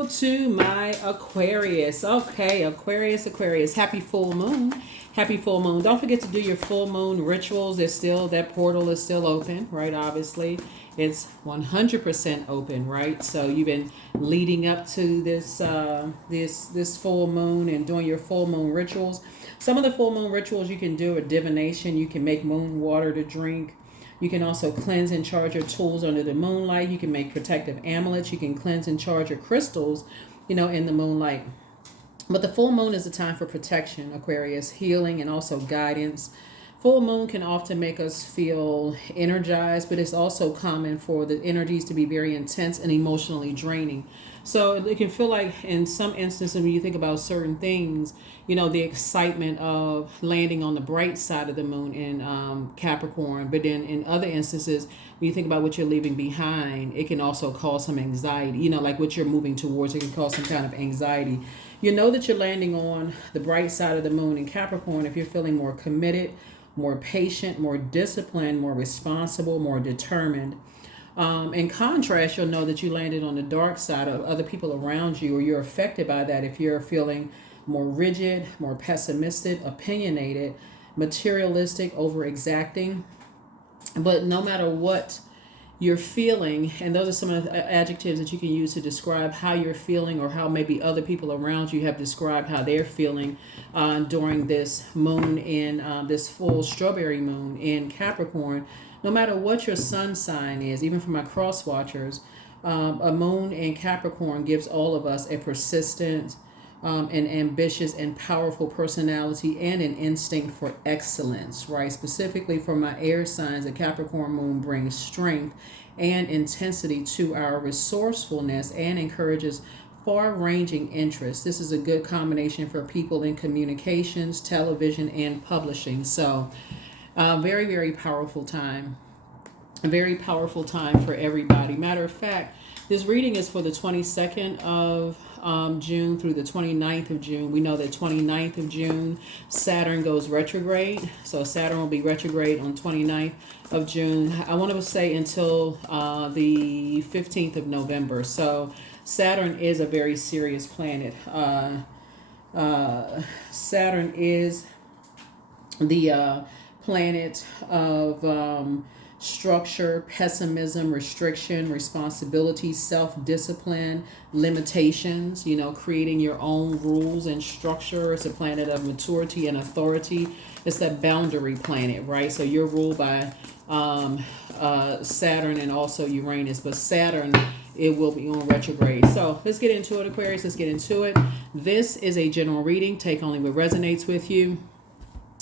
Hello to my Aquarius. Okay, Aquarius. Happy full moon. Happy full moon. Don't forget to do your full moon rituals. There's still, that portal is still open, right? Obviously, it's 100% open, right? So you've been leading up to this full moon and doing your full moon rituals. Some of the full moon rituals you can do are divination. You can make moon water to drink. You can also cleanse and charge your tools under the moonlight. You can make protective amulets. You can cleanse and charge your crystals, in the moonlight. But the full moon is a time for protection, Aquarius, healing, and also guidance. Full moon can often make us feel energized, but it's also common for the energies to be very intense and emotionally draining. So it can feel like, in some instances, when you think about certain things, the excitement of landing on the bright side of the moon in Capricorn. But then in other instances, when you think about what you're leaving behind, it can also cause some anxiety. Like what you're moving towards, it can cause some kind of anxiety. You know that you're landing on the bright side of the moon in Capricorn if you're feeling more committed, more patient, more disciplined, more responsible, more determined. In contrast, you'll know that you landed on the dark side of other people around you, or you're affected by that if you're feeling more rigid, more pessimistic, opinionated, materialistic, over exacting. But no matter what you're feeling, and those are some of the adjectives that you can use to describe how you're feeling, or how maybe other people around you have described how they're feeling during this moon in this full strawberry moon in Capricorn. No matter what your sun sign is, even for my cross watchers, a moon in Capricorn gives all of us a persistent, an ambitious and powerful personality, and an instinct for excellence, right? Specifically for my air signs, the Capricorn moon brings strength and intensity to our resourcefulness and encourages far-ranging interests. This is a good combination for people in communications, television, and publishing. So very, very powerful time. A very powerful time for everybody. Matter of fact, this reading is for the 22nd of June through the 29th of June. We know that 29th of June, Saturn goes retrograde. So Saturn will be retrograde on 29th of June. I want to say until the 15th of November. So Saturn is a very serious planet. Saturn is the planet of structure, pessimism, restriction, responsibility, self-discipline, limitations, creating your own rules and structure. It's a planet of maturity and authority. It's that boundary planet, right? So you're ruled by Saturn and also Uranus, but Saturn, it will be on retrograde. So let's get into it, Aquarius. Let's get into it. This is a general reading. Take only what resonates with you,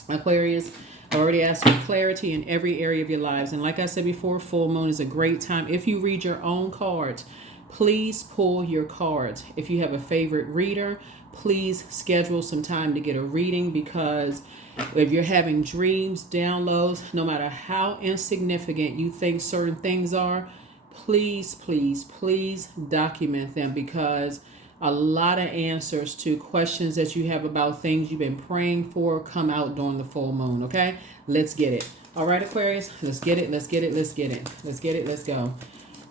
Aquarius. I already asked for clarity in every area of your lives. And like I said before, full moon is a great time. If you read your own cards, please pull your cards. If you have a favorite reader, please schedule some time to get a reading, because if you're having dreams, downloads, no matter how insignificant you think certain things are, please, please, please document them, because a lot of answers to questions that you have about things you've been praying for come out during the full moon, okay? Let's get it. All right, Aquarius, let's get it, let's get it, let's get it. Let's get it, let's go.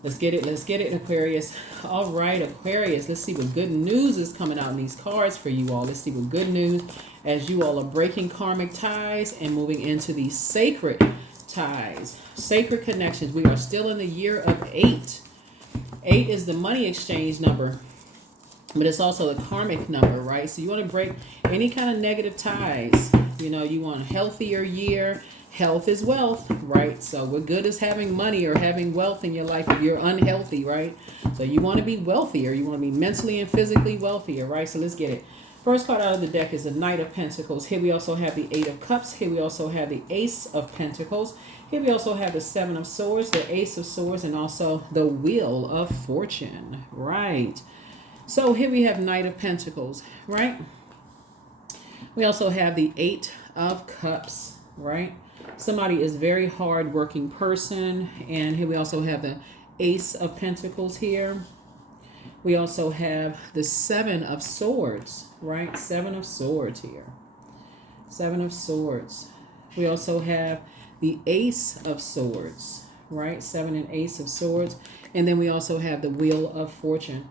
Let's get it, Aquarius. All right, Aquarius, let's see what good news is coming out in these cards for you all. Let's see what good news as you all are breaking karmic ties and moving into these sacred ties, sacred connections. We are still in the year of 8. 8 is the money exchange number, but it's also the karmic number, right? So you want to break any kind of negative ties. You want a healthier year. Health is wealth, right? So what good is having money or having wealth in your life if you're unhealthy, right? So you want to be wealthier. You want to be mentally and physically wealthier, right? So let's get it. First card out of the deck is the Knight of Pentacles. Here we also have the 8 of Cups. Here we also have the Ace of Pentacles. Here we also have the 7 of Swords, the Ace of Swords, and also the Wheel of Fortune, right? So here we have Knight of Pentacles, right? We also have the 8 of Cups, right? Somebody is very hard-working person. And here we also have the Ace of Pentacles here. We also have the 7 of Swords, right? 7 of Swords here. 7 of Swords. We also have the Ace of Swords, right? 7 and Ace of Swords. And then we also have the Wheel of Fortune.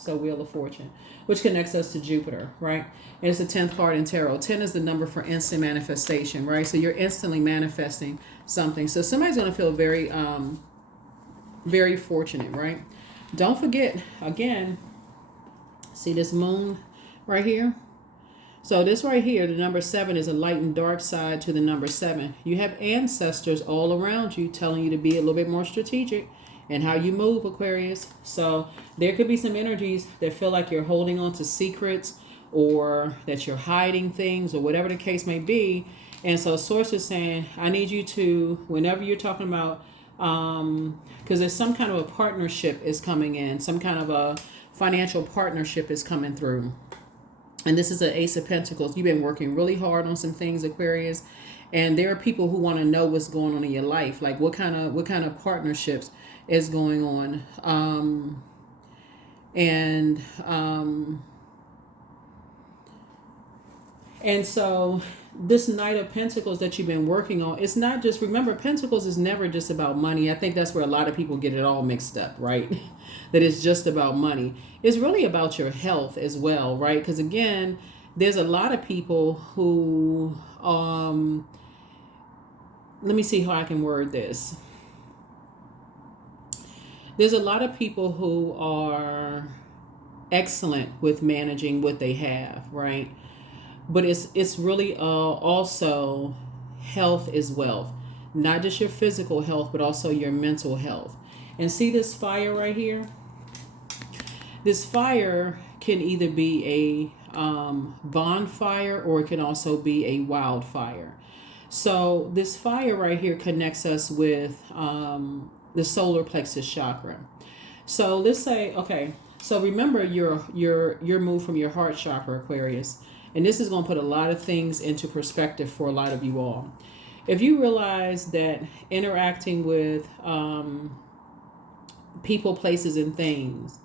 So Wheel of Fortune, which connects us to Jupiter, right? And it's the 10th card in tarot. 10 is the number for instant manifestation, right? So you're instantly manifesting something. So somebody's going to feel very, very fortunate, right? Don't forget, again, see this moon right here? So this right here, the number 7 is a light and dark side to the number 7. You have ancestors all around you telling you to be a little bit more strategic in how you move, Aquarius. So there could be some energies that feel like you're holding on to secrets or that you're hiding things or whatever the case may be. And so Source is saying, I need you to, whenever you're talking about, because there's some kind of a partnership is coming in, some kind of a financial partnership is coming through. And this is an Ace of Pentacles. You've been working really hard on some things, Aquarius. And there are people who want to know what's going on in your life. Like what kind of partnerships is going on. And so this Knight of Pentacles that you've been working on, it's not just, remember, Pentacles is never just about money. I think that's where a lot of people get it all mixed up, right? That it's just about money. It's really about your health as well, right? Because again, there's a lot of people who, let me see how I can word this. There's a lot of people who are excellent with managing what they have, right? But it's really also health is wealth. Not just your physical health, but also your mental health. And see this fire right here? This fire can either be a bonfire or it can also be a wildfire. So this fire right here connects us with the solar plexus chakra. So let's say, okay, so remember your move from your heart chakra, Aquarius. And this is going to put a lot of things into perspective for a lot of you all. If you realize that interacting with people, places, and things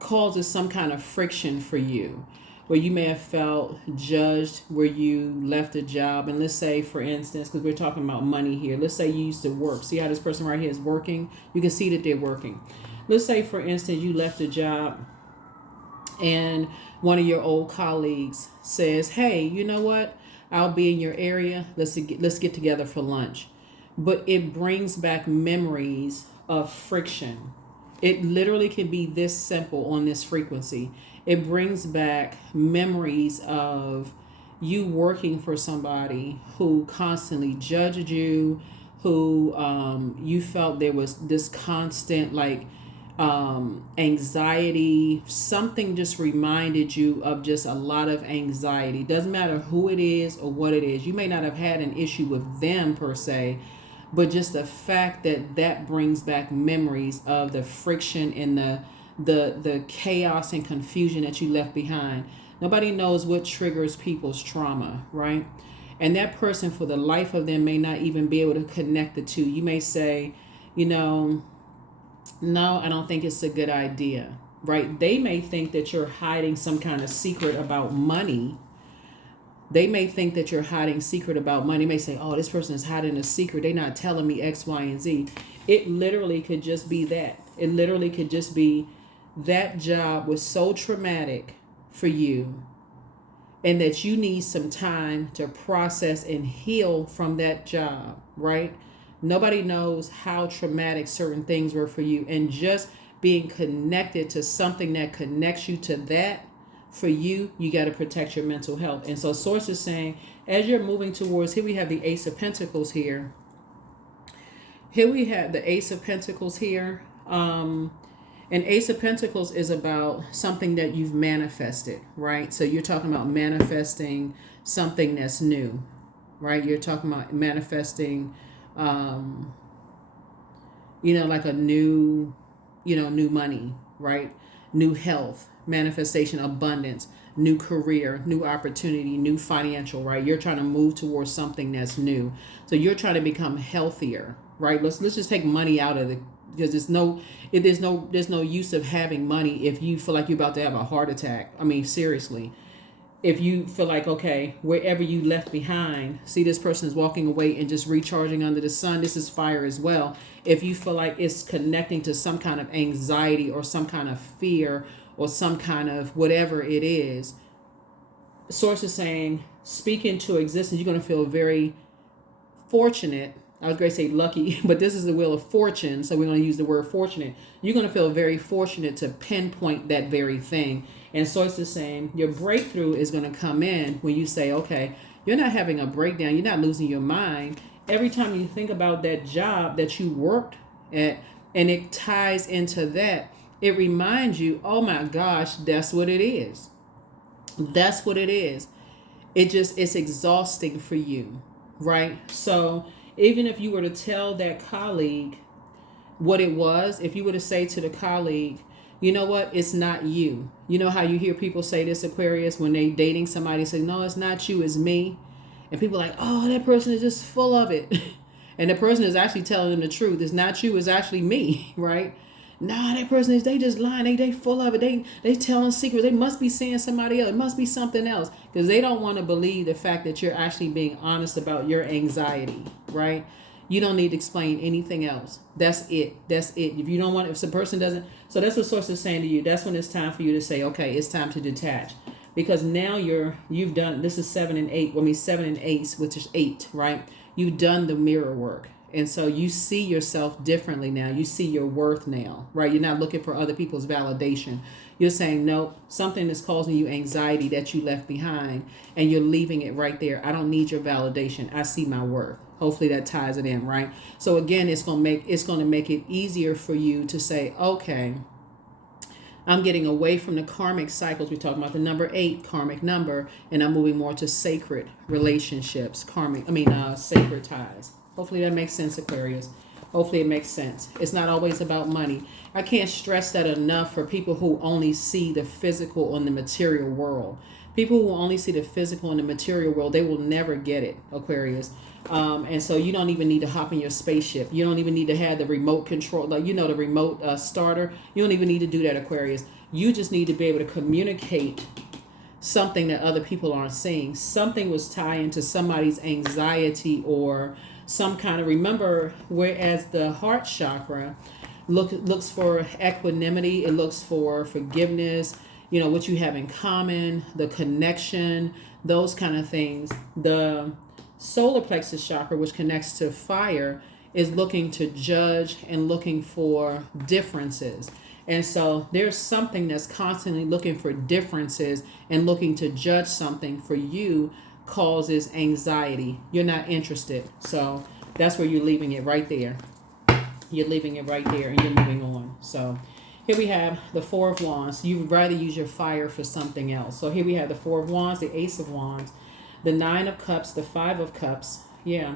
causes some kind of friction for you, where you may have felt judged where you left a job. And let's say, for instance, because we're talking about money here, let's say you used to work. See how this person right here is working? You can see that they're working. Let's say, for instance, you left a job and one of your old colleagues says, hey, you know what? I'll be in your area. Let's get together for lunch. But it brings back memories of friction. It literally can be this simple on this frequency. It brings back memories of you working for somebody who constantly judged you, who you felt there was this constant anxiety. Something just reminded you of just a lot of anxiety. Doesn't matter who it is or what it is. You may not have had an issue with them per se, but just the fact that brings back memories of the friction and the chaos and confusion that you left behind. Nobody knows what triggers people's trauma, right? And that person, for the life of them, may not even be able to connect the two. You may say, no, I don't think it's a good idea, right? They may think that you're hiding some kind of secret about money. They may think that you're hiding secret about money. They may say, oh, this person is hiding a secret. They're not telling me X, Y, and Z. It literally could just be that. It literally could just be that job was so traumatic for you and that you need some time to process and heal from that job, right? Nobody knows how traumatic certain things were for you. And just being connected to something that connects you to that, for you got to protect your mental health. And so Source is saying, as you're moving towards, here we have the Ace of Pentacles here. Here we have the Ace of Pentacles here. And Ace of Pentacles is about something that you've manifested, right? So you're talking about manifesting something that's new, right? You're talking about manifesting like a new money, right? New health, manifestation, abundance, new career, new opportunity, new financial, right? You're trying to move towards something that's new. So you're trying to become healthier, right? Let's just take money out of it, because there's no use of having money if you feel like you're about to have a heart attack. I mean, seriously. if you feel like, okay, wherever you left behind, see, this person is walking away and just recharging under the sun. This is fire as well. If you feel like it's connecting to some kind of anxiety or some kind of fear or some kind of whatever it is, source is saying, speak into existence. You're going to feel very fortunate. I was going to say lucky, but this is the wheel of fortune, so we're going to use the word fortunate. You're going to feel very fortunate to pinpoint that very thing. And source is saying your breakthrough is going to come in when you say, okay, you're not having a breakdown. You're not losing your mind. Every time you think about that job that you worked at and it ties into that, it reminds you, oh my gosh, that's what it is. That's what it is. It's exhausting for you, right? So even if you were to tell that colleague what it was, if you were to say to the colleague, you know what, it's not you. You know how you hear people say this, Aquarius, when they dating somebody, say, no, it's not you, it's me. And people are like, oh, that person is just full of it. And the person is actually telling them the truth. It's not you, it's actually me, right? Nah, that person is, they just lying. They full of it. They telling secrets. They must be seeing somebody else. It must be something else. Because they don't want to believe the fact that you're actually being honest about your anxiety, right? You don't need to explain anything else. That's it. That's it. If you don't want, if the person doesn't, so that's what source is saying to you. That's when it's time for you to say, okay, it's time to detach. Because now you've done, this is 7 and 8. I mean, 7 and 8, which is 8, right? You've done the mirror work. And so you see yourself differently now. You see your worth now, right? You're not looking for other people's validation. You're saying, no, something is causing you anxiety that you left behind, and you're leaving it right there. I don't need your validation. I see my worth. Hopefully that ties it in, right? So again, it's going to make it easier for you to say, okay, I'm getting away from the karmic cycles. We're talking about the number 8 karmic number, and I'm moving more to sacred relationships, sacred ties. Hopefully that makes sense, Aquarius. Hopefully it makes sense. It's not always about money. I can't stress that enough for people who only see the physical and the material world. People who only see the physical and the material world, they will never get it, Aquarius. And so you don't even need to hop in your spaceship. You don't even need to have the remote control, like, the remote starter. You don't even need to do that, Aquarius. You just need to be able to communicate something that other people aren't seeing. Something was tied into somebody's anxiety or some kind of, remember, whereas the heart chakra looks for equanimity, it looks for forgiveness, what you have in common, the connection, those kind of things. The solar plexus chakra, which connects to fire, is looking to judge and looking for differences. And so there's something that's constantly looking for differences and looking to judge something for you causes anxiety. You're not interested. So that's where you're leaving it right there. You're leaving it right there and you're moving on. So here we have the 4 of Wands. You would rather use your fire for something else. So here we have the 4 of Wands, the Ace of Wands, the 9 of Cups, the 5 of Cups. Yeah.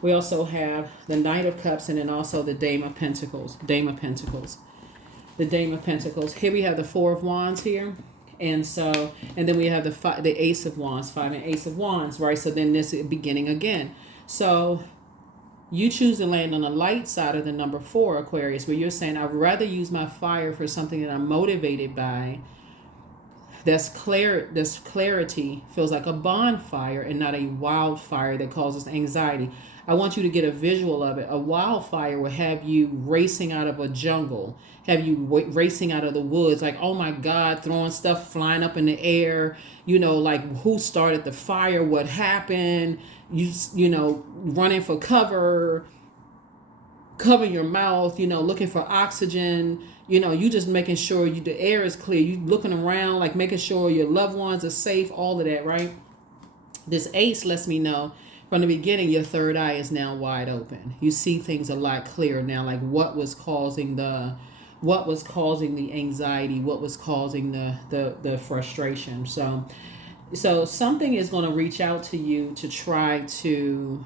We also have the Knight of Cups and then also the Dame of Pentacles. Dame of Pentacles. The Dame of Pentacles. Here we have the 4 of Wands here. And then we have the Ace of Wands, 5 and Ace of Wands, right? So then this is beginning again. So you choose to land on the light side of the number 4, Aquarius, where you're saying, I'd rather use my fire for something that I'm motivated by. That's clarity, feels like a bonfire and not a wildfire that causes anxiety. I want you to get a visual of it. A wildfire will have you racing out of a jungle, have you racing out of the woods, like, oh my God, throwing stuff flying up in the air, like who started the fire, what happened, running for cover, covering your mouth, looking for oxygen, you just making sure the air is clear, you looking around, like making sure your loved ones are safe, all of that, right? This Ace lets me know from the beginning, your third eye is now wide open. You see things a lot clearer now, like what was causing the anxiety, what was causing the frustration. So something is going to reach out to you to try to,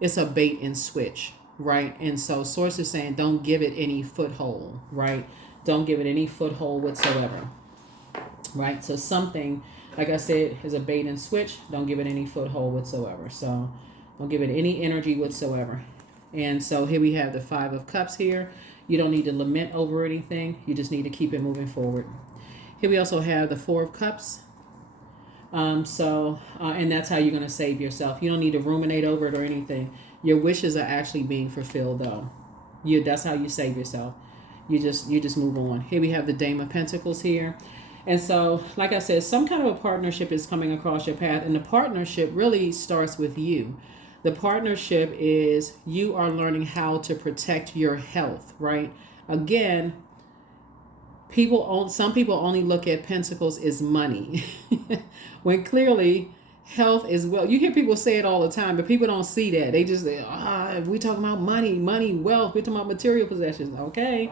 it's a bait and switch, right? And so source is saying, don't give it any foothold, right? Don't give it any foothold whatsoever, right? So something, like I said, is a bait and switch. Don't give it any foothold whatsoever. So don't give it any energy whatsoever. And so here we have the 5 of Cups here. You don't need to lament over anything. You just need to keep it moving forward. Here we also have the 4 of Cups. And that's how you're going to save yourself. You don't need to ruminate over it or anything. Your wishes are actually being fulfilled, though. That's how you save yourself. You just move on. Here we have the Dame of Pentacles here. And so, like I said, some kind of a partnership is coming across your path, and the partnership really starts with you. The partnership is you are learning how to protect your health, right? Again, some people only look at pentacles as money, when clearly health is well. You hear people say it all the time, but people don't see that. They just say, we talking about money, wealth. We're talking about material possessions. Okay.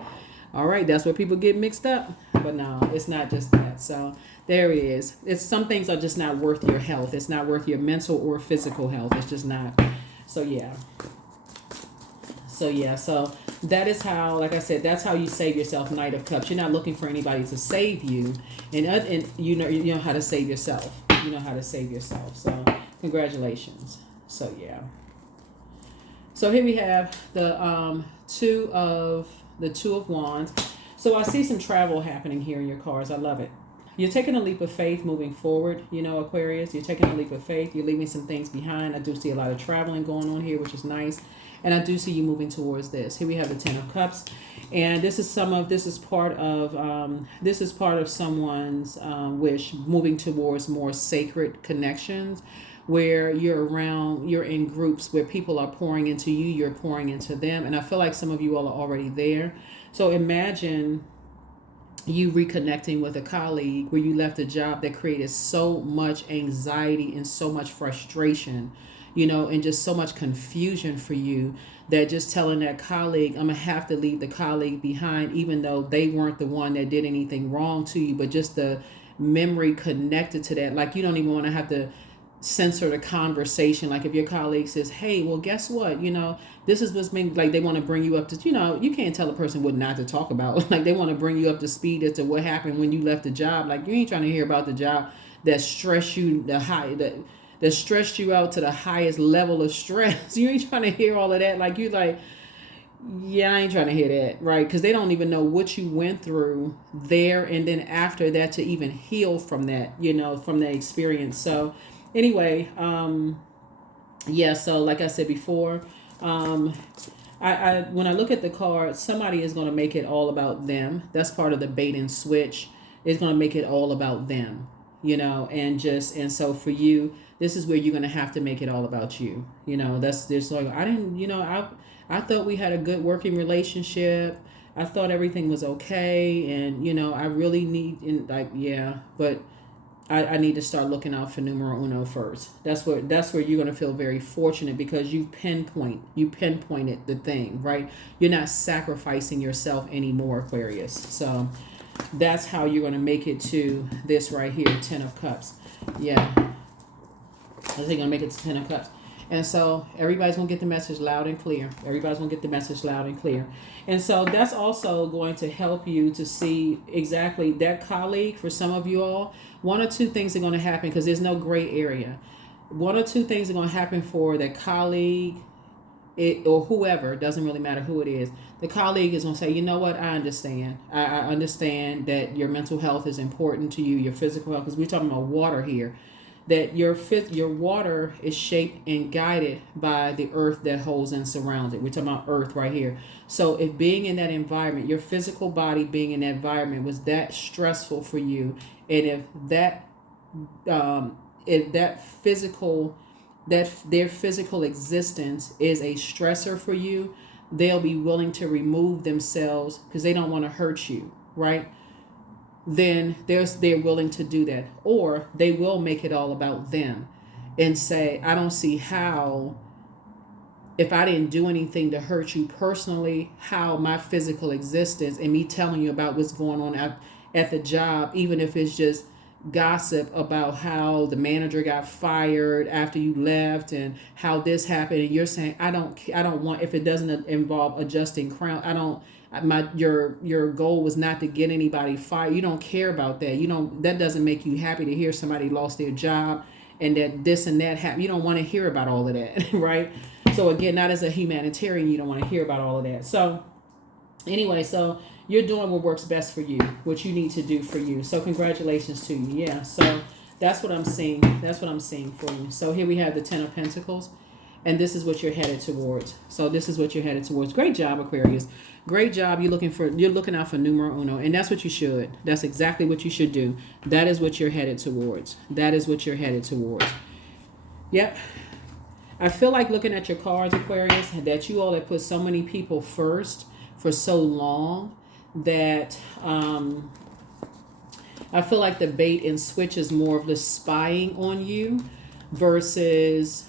All right, that's where people get mixed up. But no, it's not just that. So there it is. Some things are just not worth your health. It's not worth your mental or physical health. It's just not. So yeah. So that is how, like I said, that's how you save yourself, Knight of Cups. You're not looking for anybody to save you, and you know how to save yourself. You know how to save yourself. So congratulations. So yeah. So here we have the two of Wands. So I see some travel happening here in your cards. I love it. You're taking a leap of faith moving forward, Aquarius. You're taking a leap of faith. You're leaving some things behind. I do see a lot of traveling going on here, which is nice. And I do see you moving towards this. Here we have the Ten of Cups. And this is part of someone's wish, moving towards more sacred connections, where you're in groups where people are pouring into you, you're pouring into them. And I feel like some of you all are already there. So imagine you reconnecting with a colleague where you left a job that created so much anxiety and so much frustration, and just so much confusion for you, that just telling that colleague, I'm going to have to leave the colleague behind, even though they weren't the one that did anything wrong to you, but just the memory connected to that. Like, you don't even want to have to censor the conversation. Like if your colleague says, hey, well, guess what? This is what's been, like, they want to bring you up to, you can't tell a person what not to talk about. Like they want to bring you up to speed as to what happened when you left the job. Like you ain't trying to hear about the job that stressed you that stressed you out to the highest level of stress. You ain't trying to hear all of that. Like you like, yeah, I ain't trying to hear that, right? Because they don't even know what you went through there, and then after that to even heal from that, from that experience. So anyway, so like I said before, I when I look at the card, somebody is going to make it all about them. That's part of the bait and switch. It's going to make it all about them, and so for you, this is where you're going to have to make it all about you. That's just like, I thought we had a good working relationship. I thought everything was okay. And, I really need, but I need to start looking out for numero uno first. That's where you're going to feel very fortunate, because you pinpointed the thing, right? You're not sacrificing yourself anymore, Aquarius. So that's how you're going to make it to this right here, Ten of Cups. Yeah. I think I'm going to make it to Ten of Cups. And so everybody's going to get the message loud and clear. Everybody's going to get the message loud and clear. And so that's also going to help you to see exactly that colleague. For some of you all, one or two things are going to happen, because there's no gray area. One or two things are going to happen for that colleague, or whoever. It doesn't really matter who it is. The colleague is going to say, you know what, I understand. I understand that your mental health is important to you, your physical health, because we're talking about water here. That your water is shaped and guided by the earth that holds and surrounds it. We're talking about earth right here. So if being in that environment, your physical body being in that environment was that stressful for you, and if their physical existence is a stressor for you, they'll be willing to remove themselves because they don't want to hurt you, right? Then they're willing to do that. Or they will make it all about them and say, I don't see how, if I didn't do anything to hurt you personally, how my physical existence and me telling you about what's going on at the job, even if it's just gossip about how the manager got fired after you left and how this happened, and you're saying, I don't want, if it doesn't involve adjusting crown, your goal was not to get anybody fired. You don't care about that. That doesn't make you happy to hear somebody lost their job and that this and that happened. You don't want to hear about all of that, right? So again, not as a humanitarian, you don't want to hear about all of that. So anyway, so you're doing what works best for you, what you need to do for you. So congratulations to you. Yeah. So That's what I'm seeing. That's what I'm seeing for you. So here we have the Ten of Pentacles, and this is what you're headed towards. So this is what you're headed towards. Great job, Aquarius. Great job. You're looking out for numero uno, and that's what you should. That's exactly what you should do. That is what you're headed towards. That is what you're headed towards. Yep. I feel like looking at your cards, Aquarius, that you all have put so many people first for so long that I feel like the bait and switch is more of the spying on you versus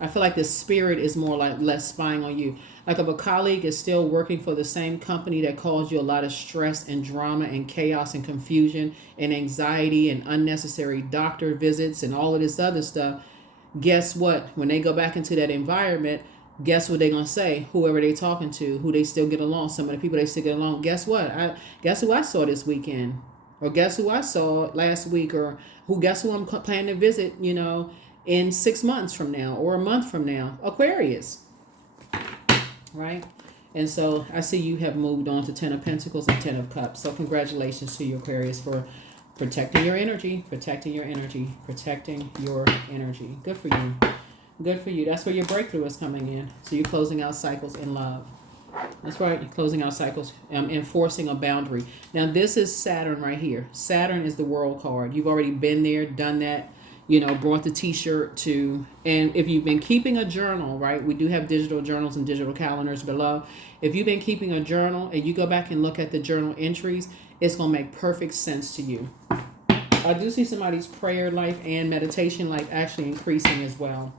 I feel like the spirit is more like less spying on you. Like if a colleague is still working for the same company that caused you a lot of stress and drama and chaos and confusion and anxiety and unnecessary doctor visits and all of this other stuff, guess what? When they go back into that environment, guess what they're going to say? Whoever they talking to, who they still get along, some of the people they still get along. Guess what? Guess who I saw this weekend? Or guess who I saw last week? Or guess who I'm planning to visit, in 6 months from now or a month from now? Aquarius. Right? And so I see you have moved on to Ten of Pentacles and Ten of Cups. So congratulations to you, Aquarius, for protecting your energy, protecting your energy, protecting your energy. Good for you. Good for you. That's where your breakthrough is coming in. So you're closing out cycles in love. That's right. You're closing out cycles, enforcing a boundary. Now, this is Saturn right here. Saturn is the world card. You've already been there, done that, brought the t-shirt to, and if you've been keeping a journal, right, we do have digital journals and digital calendars below. If you've been keeping a journal and you go back and look at the journal entries, it's going to make perfect sense to you. I do see somebody's prayer life and meditation life actually increasing as well.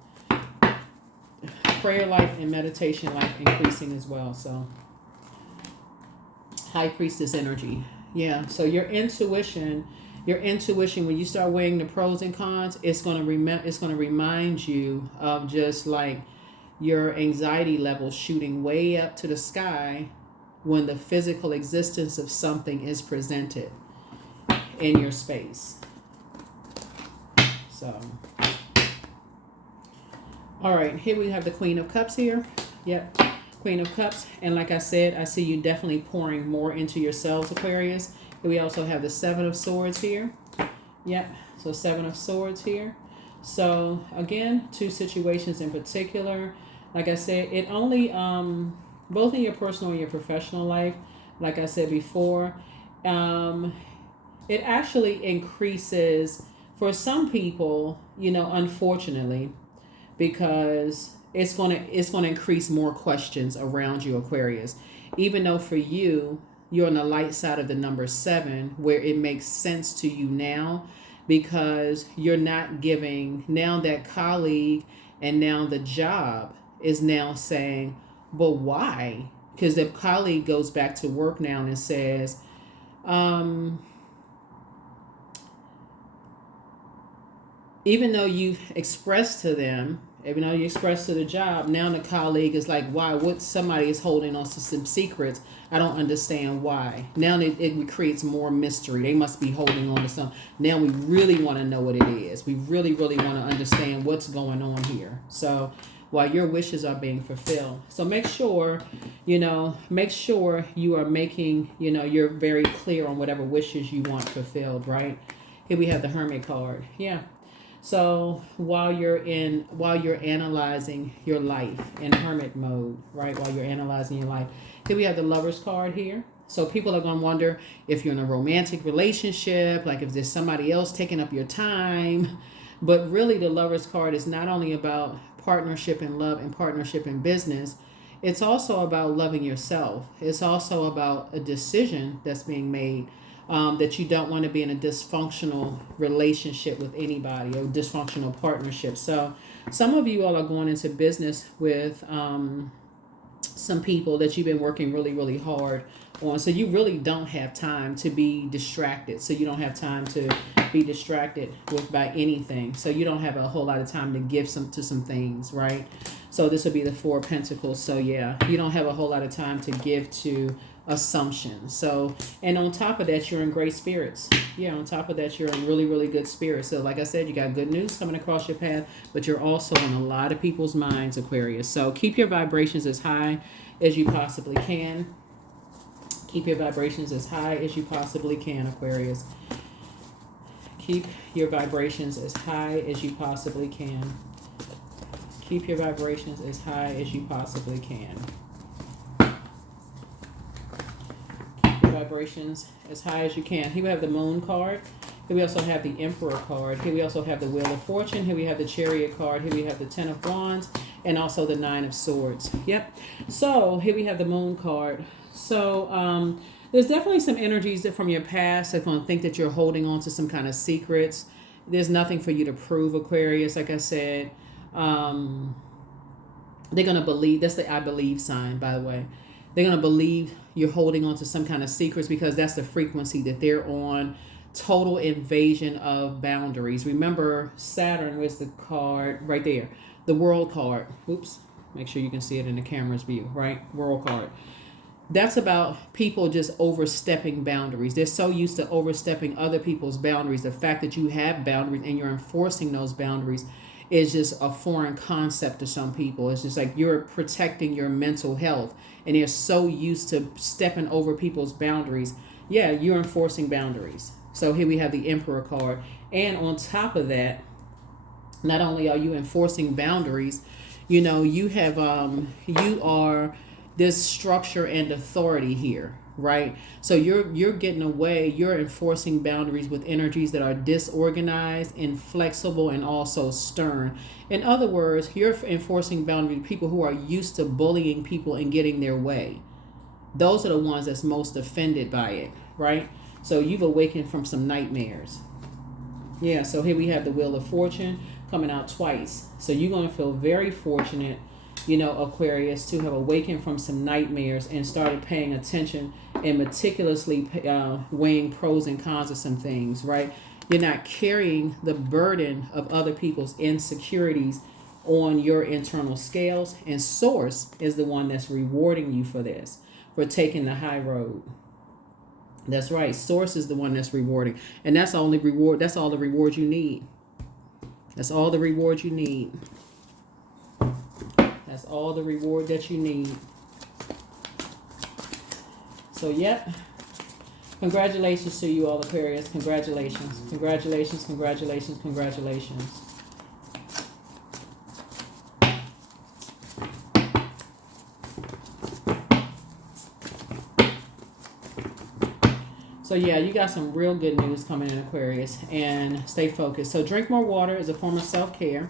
Prayer life and meditation life increasing as well. So High Priestess energy. Yeah. So your intuition, when you start weighing the pros and cons, it's going to remind you of just like your anxiety levels shooting way up to the sky when the physical existence of something is presented in your space. So, all right, here we have the Queen of Cups here. Yep, Queen of Cups. And like I said, I see you definitely pouring more into yourselves, Aquarius. Here we also have the Seven of Swords here. Yep, so Seven of Swords here. So again, two situations in particular. Like I said, it only, both in your personal and your professional life, like I said before, it actually increases for some people, unfortunately, because it's going to increase more questions around you, Aquarius. Even though for you, you're on the light side of the number 7, where it makes sense to you now because you're not giving, now that colleague and now the job is now saying, but why? Because the colleague goes back to work now and says, even though you've expressed to them, even though you expressed to the job, now the colleague is like, why? What? Somebody is holding on to some secrets. I don't understand why. Now it creates more mystery. They must be holding on to something. Now we really want to know what it is. We really, really want to understand what's going on here. So while your wishes are being fulfilled. So make sure you are making, you're very clear on whatever wishes you want fulfilled, right? Here we have the Hermit card. Yeah. So while you're analyzing your life in hermit mode, right? While you're analyzing your life, here we have the Lover's card here. So people are going to wonder if you're in a romantic relationship, like if there's somebody else taking up your time. But really the Lover's card is not only about partnership in love and partnership in business. It's also about loving yourself. It's also about a decision that's being made. That you don't want to be in a dysfunctional relationship with anybody or dysfunctional partnership. So some of you all are going into business with some people that you've been working really, really hard on. So you really don't have time to be distracted. So you don't have time to be distracted by anything. So you don't have a whole lot of time to give some things, right? So this would be the Four of Pentacles. So yeah, you don't have a whole lot of time to give to assumptions. So, and on top of that, you're in great spirits. Yeah, on top of that, you're in really, really good spirits. So like I said, you got good news coming across your path, but you're also on a lot of people's minds, Aquarius. So keep your vibrations as high as you possibly can. Keep your vibrations as high as you possibly can, Aquarius. Keep your vibrations as high as you possibly can. Keep your vibrations as high as you possibly can. Keep your vibrations as high as you can. Here we have the Moon card. Here we also have the Emperor card. Here we also have the Wheel of Fortune. Here we have the Chariot card. Here we have the Ten of Wands and also the Nine of Swords. Yep. So here we have the Moon card. So there's definitely some energies that from your past that's going to think that you're holding on to some kind of secrets. There's nothing for you to prove, Aquarius. Like I said, they're going to believe. That's the I believe sign, by the way. They're going to believe you're holding on to some kind of secrets because that's the frequency that they're on. Total invasion of boundaries. Remember, Saturn was the card right there. The World card. Oops. Make sure you can see it in the camera's view, right? World card. That's about people just overstepping boundaries. They're so used to overstepping other people's boundaries. The fact that you have boundaries and you're enforcing those boundaries is just a foreign concept to some people. It's just like you're protecting your mental health and they're so used to stepping over people's boundaries. Yeah, you're enforcing boundaries. So here we have the Emperor card. And on top of that, not only are you enforcing boundaries, you know, you have, you are this structure and authority here, right? So you're getting away, you're enforcing boundaries with energies that are disorganized, inflexible, and also stern. In other words, you're enforcing boundaries with people who are used to bullying people and getting their way. Those are the ones that's most offended by it, right? So you've awakened from some nightmares. Yeah, so here we have the Wheel of Fortune coming out twice. So you're going to feel very fortunate, you know, Aquarius, to have awakened from some nightmares and started paying attention and meticulously weighing pros and cons of some things, right? You're not carrying the burden of other people's insecurities on your internal scales. And Source is the one that's rewarding you for this, for taking the high road. That's right. Source is the one that's rewarding. And that's all the reward. That's all the reward you need. That's all the reward you need. That's all the reward that you need. So, yep. Congratulations to you all, Aquarius. Congratulations. Congratulations, congratulations, congratulations. So yeah, you got some real good news coming in, Aquarius, and stay focused. So drink more water is a form of self-care.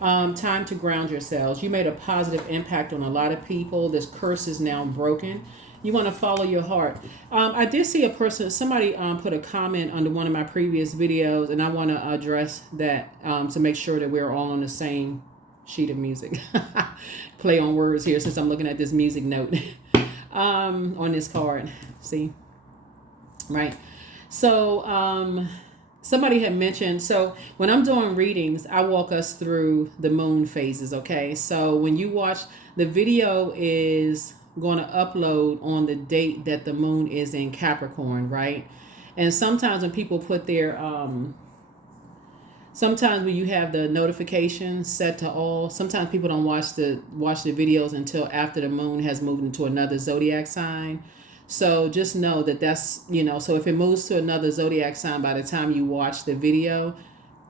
Time to ground yourselves. You made a positive impact on a lot of people. This curse is now broken. You want to follow your heart. I did see a person, somebody put a comment under one of my previous videos, and I want to address that to make sure that we're all on the same sheet of music. Play on words here since I'm looking at this music note on this card. See? Right. So somebody had mentioned, so when I'm doing readings, I walk us through the moon phases. Okay. So when you watch, the video is going to upload on the date that the moon is in Capricorn. Right. And sometimes when people put their, sometimes when you have the notifications set to all, sometimes people don't watch the videos until after the moon has moved into another zodiac sign. So just know that that's, you know, so if it moves to another zodiac sign by the time you watch the video,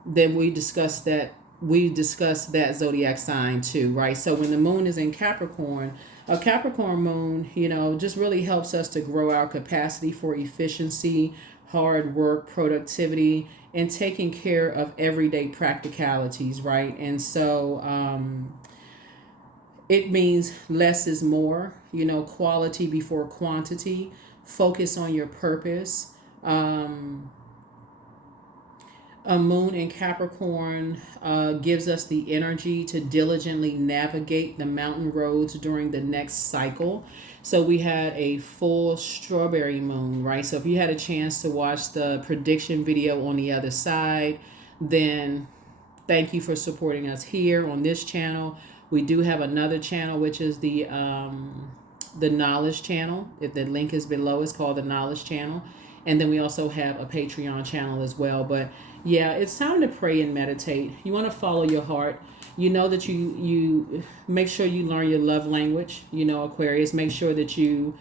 then we discuss that zodiac sign too, right? So when the moon is in Capricorn, a Capricorn moon, you know, just really helps us to grow our capacity for efficiency, hard work, productivity, and taking care of everyday practicalities, right? And so it means less is more, you know, quality before quantity, focus on your purpose. A moon in Capricorn gives us the energy to diligently navigate the mountain roads during the next cycle. So we had a full strawberry moon, right? So if you had a chance to watch the prediction video on the other side, then thank you for supporting us here on this channel. We do have another channel, which is the Knowledge channel. If the link is below, it's called the Knowledge channel. And then we also have a Patreon channel as well. But yeah, it's time to pray and meditate. You want to follow your heart. You know that you make sure you learn your love language, you know, Aquarius. Make sure that you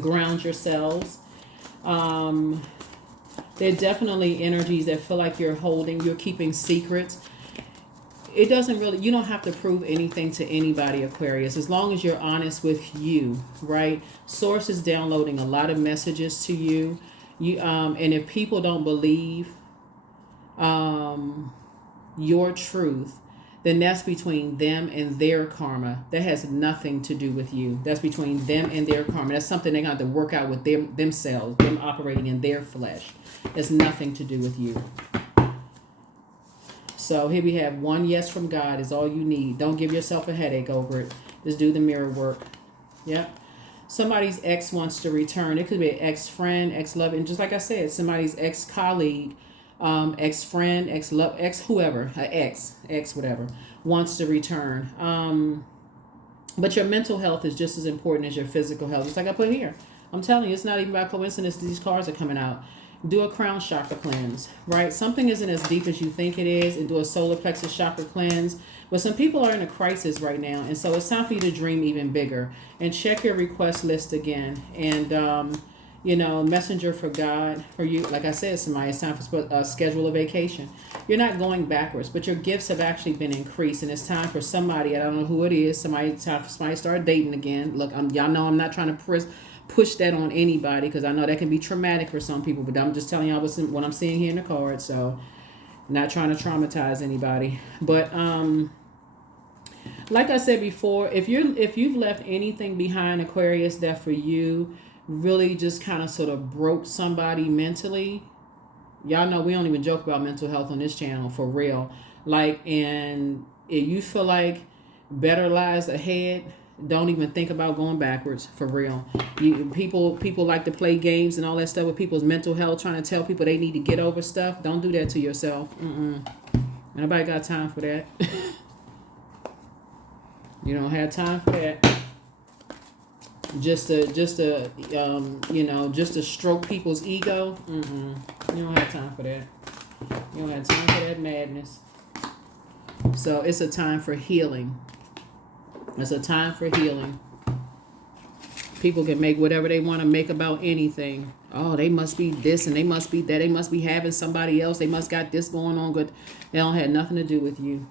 ground yourselves. Um, there are definitely energies that feel like you're keeping secrets. It doesn't really, you don't have to prove anything to anybody, Aquarius, as long as you're honest with you, right? Source is downloading a lot of messages to you. And if people don't believe your truth, then that's between them and their karma. That has nothing to do with you. That's between them and their karma. That's something they're going to have to work out with themselves, them operating in their flesh. It's nothing to do with you. So here we have one yes from God is all you need. Don't give yourself a headache over it. Just do the mirror work. Yep. Somebody's ex wants to return. It could be an ex-friend, ex-lover. And just like I said, somebody's ex-colleague, ex-friend, ex-love, ex-whoever, ex whatever, wants to return. But your mental health is just as important as your physical health. It's like I put here. I'm telling you, it's not even by coincidence these cards are coming out. Do a crown chakra cleanse, right? Something isn't as deep as you think it is, and do a solar plexus chakra cleanse. But some people are in a crisis right now, and so it's time for you to dream even bigger. And check your request list again. And, messenger for God, for you, like I said, somebody, it's time for schedule a vacation. You're not going backwards, but your gifts have actually been increased, and it's time for somebody, I don't know who it is, time for somebody to start dating again. Look, y'all know I'm not trying to push that on anybody, because I know that can be traumatic for some people, but I'm just telling y'all what I'm seeing here in the card. So not trying to traumatize anybody, but like I said before, if you've left anything behind, Aquarius, that for you really just kind of sort of broke somebody mentally, y'all know we don't even joke about mental health on this channel, for real. Like, and if you feel like better lies ahead, don't even think about going backwards, for real. People like to play games and all that stuff with people's mental health, trying to tell people they need to get over stuff. Don't do that to yourself. Nobody got time for that. You don't have time for that. Just to stroke people's ego. You don't have time for that. You don't have time for that madness. So it's a time for healing. It's a time for healing. People can make whatever they want to make about anything. Oh, they must be this and they must be that. They must be having somebody else. They must got this going on. But they don't have nothing to do with you.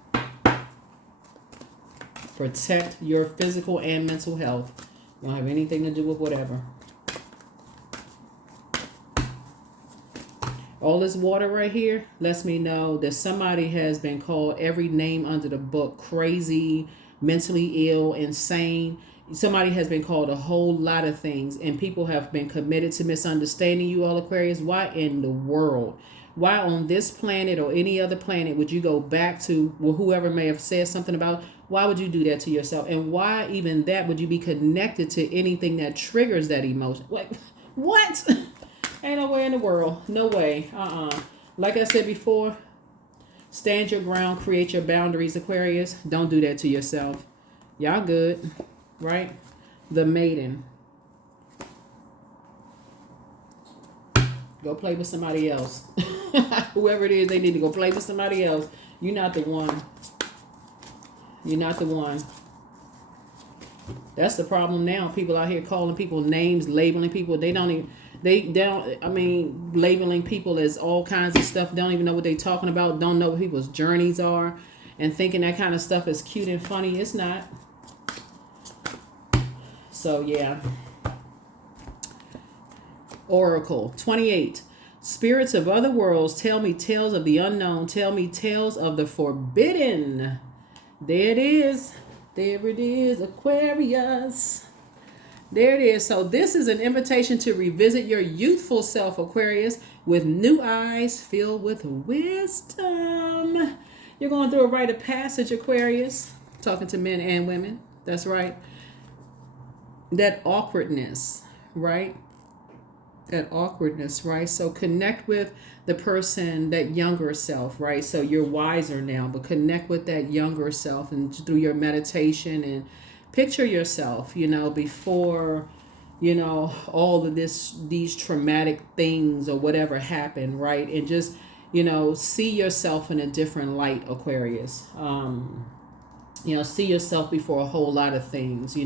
Protect your physical and mental health. You don't have anything to do with whatever. All this water right here lets me know that somebody has been called every name under the book. Crazy, mentally ill, insane. Somebody has been called a whole lot of things, and people have been committed to misunderstanding you, all Aquarius. Why in the world? Why on this planet or any other planet would you go back to whoever may have said something about? Why would you do that to yourself? And why even that would you be connected to anything that triggers that emotion? Like, what? Ain't no way in the world. No way. Like I said before, stand your ground, create your boundaries, Aquarius. Don't do that to yourself. Y'all good, right? The Maiden. Go play with somebody else. Whoever it is, they need to go play with somebody else. You're not the one. You're not the one. That's the problem now. People out here calling people names, labeling people. They don't even, labeling people as all kinds of stuff. Don't even know what they're talking about. Don't know what people's journeys are. And thinking that kind of stuff is cute and funny. It's not. So, yeah. Oracle 28. Spirits of other worlds, tell me tales of the unknown. Tell me tales of the forbidden. There it is. There it is, Aquarius. There it is. So this is an invitation to revisit your youthful self, Aquarius, with new eyes filled with wisdom. You're going through a rite of passage, Aquarius. Talking to men and women. That's right. That awkwardness, right? That awkwardness, right? So connect with the person, that younger self, right? So you're wiser now, but connect with that younger self and through your meditation and picture yourself, before, all of these traumatic things or whatever happened, right? And just, see yourself in a different light, Aquarius. See yourself before a whole lot of things,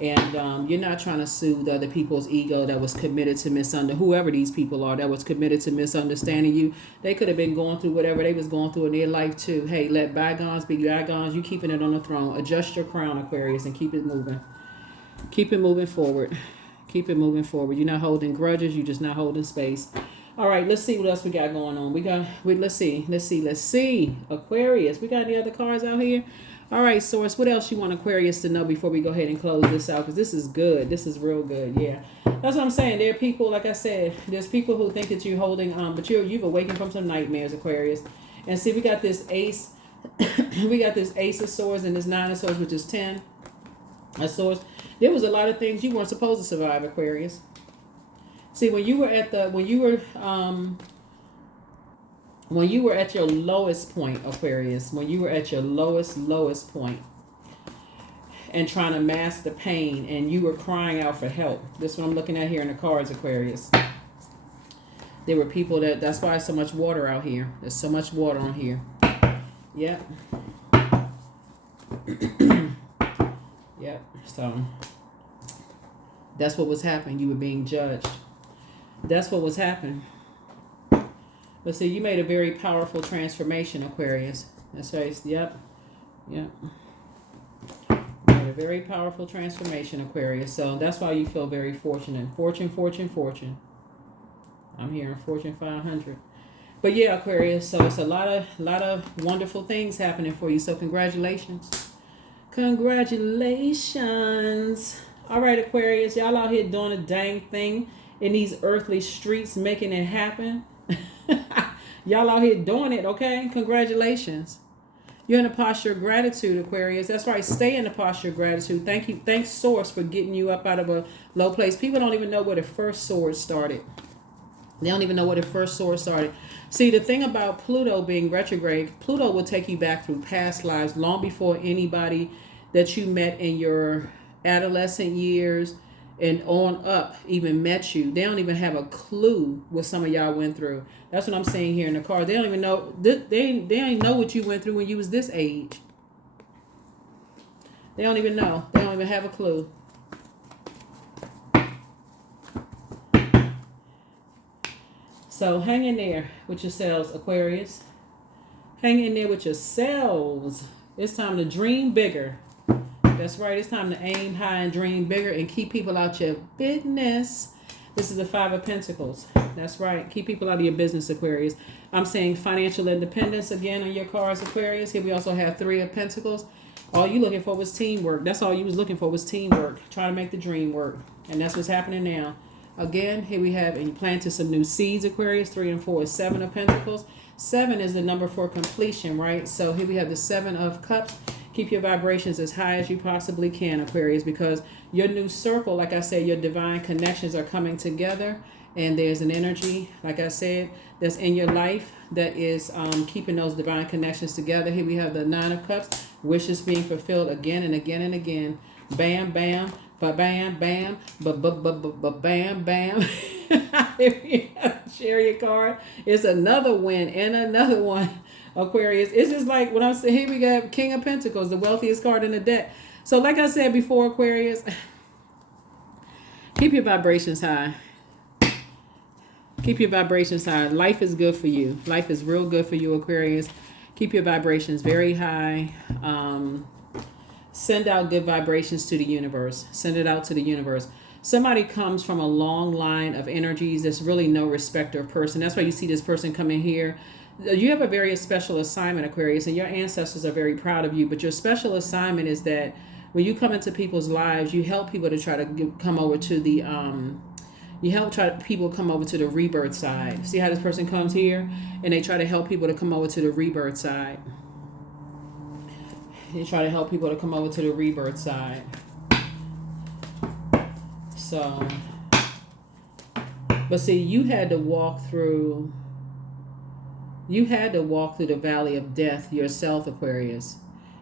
And you're not trying to soothe other people's ego that was committed to whoever these people are that was committed to misunderstanding you. They could have been going through whatever they was going through in their life too. Hey, let bygones be bygones. You keeping it on the throne. Adjust your crown, Aquarius, and keep it moving. Keep it moving forward. Keep it moving forward. You're not holding grudges. You're just not holding space. All right, let's see what else we got going on. Let's see. Aquarius. We got any other cards out here? All right, Source, what else you want Aquarius to know before we go ahead and close this out? Because this is good. This is real good. Yeah. That's what I'm saying. There are people, like I said, there's people who think that you're holding, but you've awakened from some nightmares, Aquarius. And see, we got this ace. We got this ace of swords and this nine of swords, which is 10 of swords. There was a lot of things you weren't supposed to survive, Aquarius. See, when you were at your lowest point, Aquarius, when you were at your lowest point and trying to mask the pain and you were crying out for help. This is what I'm looking at here in the cards, Aquarius. There were people that's why there's so much water out here. There's so much water on here. Yep. Yep. So that's what was happening. You were being judged. That's what was happening. But see, you made a very powerful transformation, Aquarius. That's right. Yep. Yep. You made a very powerful transformation, Aquarius. So that's why you feel very fortunate. Fortune. I'm hearing Fortune 500. But yeah, Aquarius. So it's a lot of wonderful things happening for you. So congratulations. Congratulations. All right, Aquarius. Y'all out here doing a dang thing in these earthly streets, making it happen. Y'all out here doing it, okay? Congratulations. You're in a posture of gratitude, Aquarius. That's right. Stay in the posture of gratitude. Thank you. Thanks, Source, for getting you up out of a low place. People don't even know where the first sword started. They don't even know where the first sword started. See, the thing about Pluto being retrograde, Pluto will take you back through past lives long before anybody that you met in your adolescent years and on up even met you. They don't even have a clue what some of y'all went through. That's what I'm saying here in the card. They don't even know. They don't know what you went through when you was this age. They don't even know. They don't even have a clue. So hang in there with yourselves, Aquarius. Hang in there with yourselves. It's time to dream bigger. That's right. It's time to aim high and dream bigger and keep people out your business. This is the Five of Pentacles. That's right. Keep people out of your business, Aquarius. I'm saying financial independence again on your cards, Aquarius. Here we also have Three of Pentacles. All you looking for was teamwork. That's all you was looking for was teamwork. Trying to make the dream work. And that's what's happening now. Again, here we have, and you planted some new seeds, Aquarius. 3 and 4 is 7 of Pentacles. 7 is the number for completion, right? So here we have the 7 of Cups. Keep your vibrations as high as you possibly can, Aquarius, because your new circle, like I said, your divine connections are coming together. And there's an energy, like I said, that's in your life that is keeping those divine connections together. Here we have the 9 of Cups. Wishes being fulfilled again and again and again. Bam, bam. Ba-bam, bam, ba-ba-ba-ba-bam, bam. If you share your card, it's another win and another one, Aquarius. It's just like when I'm saying, here we got King of Pentacles, the wealthiest card in the deck. So like I said before, Aquarius, keep your vibrations high. Keep your vibrations high. Life is good for you. Life is real good for you, Aquarius. Keep your vibrations very high. Send out good vibrations to the universe. Send it out to the universe. Somebody comes from a long line of energies. There's really no respecter of person. That's why you see this person coming here. You have a very special assignment, Aquarius, and your ancestors are very proud of you. But your special assignment is that when you come into people's lives, you help people to try to come over to the people come over to the rebirth side. See how this person comes here, and they try to help people to come over to the rebirth side. They try to help people to come over to the rebirth side. So, but see, you had to walk through the valley of death yourself, Aquarius.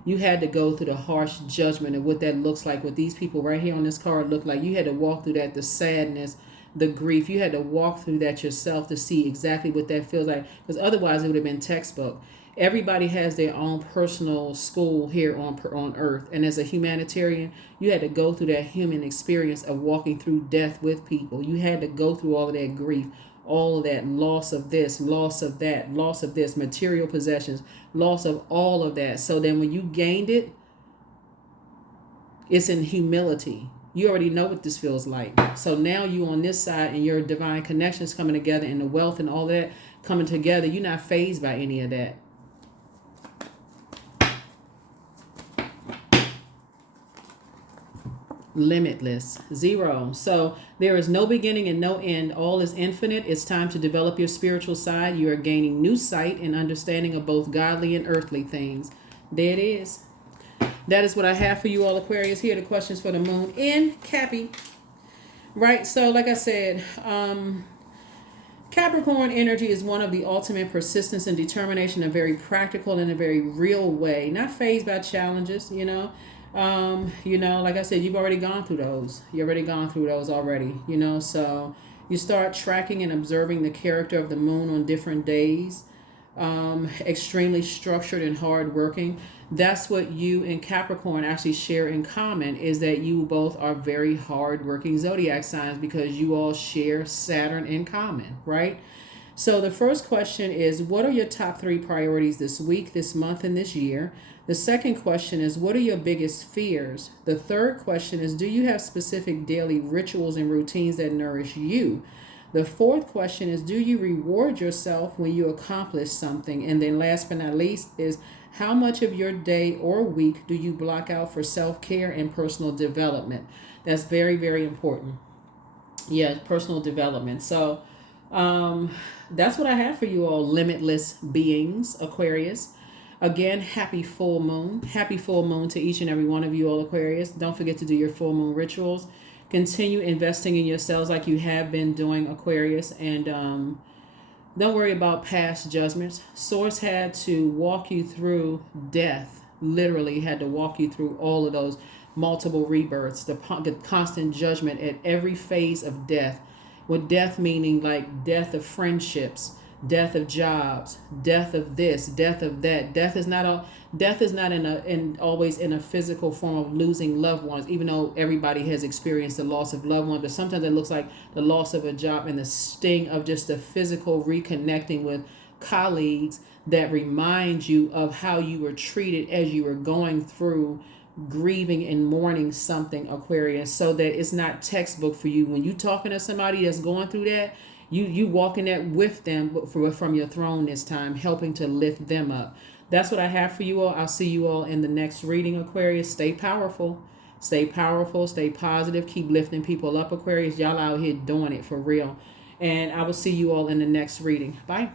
You had to go through the harsh judgment of what that looks like, what these people right here on this card look like. You had to walk through that, the sadness, the grief. You had to walk through that yourself to see exactly what that feels like, because otherwise it would have been textbook. Everybody has their own personal school here on Earth, and as a humanitarian, you had to go through that human experience of walking through death with people. You had to go through all of that grief, all of that loss of this, loss of that, loss of this, material possessions, loss of all of that. So then when you gained it, it's in humility. You already know what this feels like. So now you on this side and your divine connections coming together and the wealth and all that coming together. You're not fazed by any of that. Limitless. 0. So there is no beginning and no end. All is infinite. It's time to develop your spiritual side. You are gaining new sight and understanding of both godly and earthly things. There it is. That is what I have for you all, Aquarius. Here are the questions for the moon in Cappy. Right. So like I said, Capricorn energy is one of the ultimate persistence and determination, a very practical and a very real way. Not fazed by challenges, like I said, you've already gone through those. You've already gone through those already, so you start tracking and observing the character of the moon on different days. Extremely structured and hardworking. That's what you and Capricorn actually share in common, is that you both are very hardworking zodiac signs because you all share Saturn in common, right? So the first question is, what are your top 3 priorities this week, this month, and this year? The second question is, what are your biggest fears? The third question is, do you have specific daily rituals and routines that nourish you? The fourth question is, do you reward yourself when you accomplish something? And then last but not least is, how much of your day or week do you block out for self-care and personal development? That's very, very important. Yeah, personal development. So that's what I have for you all, limitless beings, Aquarius. Again, happy full moon. Happy full moon to each and every one of you all, Aquarius. Don't forget to do your full moon rituals. Continue investing in yourselves like you have been doing, Aquarius. And don't worry about past judgments. Source had to walk you through death. Literally had to walk you through all of those multiple rebirths, the constant judgment at every phase of death. With death meaning like death of friendships, death of jobs, death of this, death of that. Death is not always in a physical form of losing loved ones, even though everybody has experienced the loss of loved ones. But sometimes it looks like the loss of a job and the sting of just the physical reconnecting with colleagues that remind you of how you were treated as you were going through grieving and mourning something, Aquarius, so that it's not textbook for you. When you talking to somebody that's going through that, you walking that with them, but from your throne this time, helping to lift them up. That's what I have for you all. I'll see you all in the next reading, Aquarius. Stay powerful. Stay powerful. Stay positive. Keep lifting people up, Aquarius. Y'all out here doing it for real. And I will see you all in the next reading. Bye.